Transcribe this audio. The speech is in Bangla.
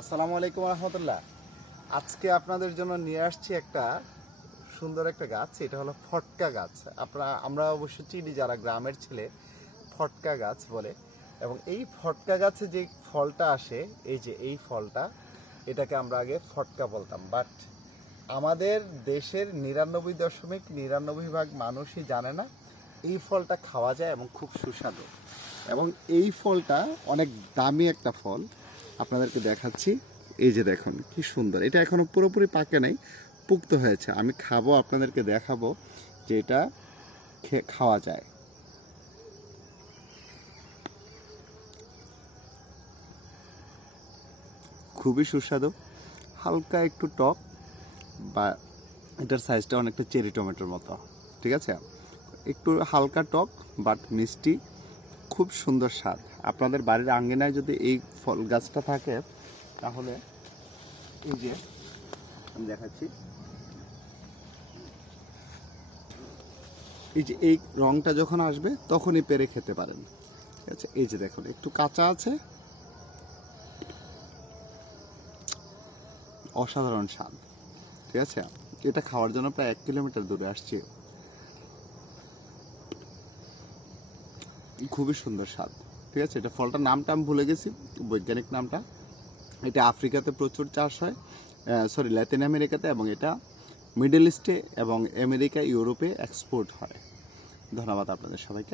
আসসালামু আলাইকুম রহমতুল্লাহ। আজকে আপনাদের জন্য নিয়ে আসছি একটা সুন্দর একটা গাছ। এটা হলো ফটকা গাছ। আমরা অবশ্য চিনি, যারা গ্রামের ছেলে ফটকা গাছ বলে। এবং এই ফটকা গাছে যে ফলটা আসে, এই যে এই ফলটা, এটাকে আমরা আগে ফটকা বলতাম। বাট আমাদের দেশের 99.99% মানুষই জানে না এই ফলটা খাওয়া যায় এবং খুব সুস্বাদু। এবং এই ফলটা অনেক দামি একটা ফল, আপনাদেরকে দেখাচ্ছি। এই যে দেখুন কি সুন্দর, এটা এখনো পুরোপুরি পাকে নাই, পুক্ত হয়েছে। আমি খাবো, আপনাদেরকে দেখাবো যে এটা খাওয়া যায়। খুবই সুস্বাদু, হালকা একটু টক, বা এটার সাইজটা অনেকটা চেরি টমেটোর মতো, ঠিক আছে? একটু হালকা টক বাট মিষ্টি, খুব সুন্দর স্বাদ। আপনাদের বাড়ির আঙ্গিনায় যদি এই ফল গাছটা থাকে তাহলে এই যে আমি দেখাচ্ছি, এই যে এই রংটা যখন আসবে তখনই পেরে খেতে পারেন, ঠিক আছে? এই যে দেখুন একটু কাঁচা আছে, অসাধারণ স্বাদ, ঠিক আছে? এটা খাওয়ার জন্য প্রায় 1 কিলোমিটার দূরে আসছি। খুবই সুন্দর স্বাদ, ঠিক আছে? এটা ফলটার নামটা আমি ভুলে গেছি, বৈজ্ঞানিক নামটা। এটা আফ্রিকাতে প্রচুর চাষ হয়, ল্যাতিন আমেরিকাতে, এবং এটা মিডল ইস্টে এবং আমেরিকা, ইউরোপে এক্সপোর্ট হয়। ধন্যবাদ আপনাদের সবাইকে।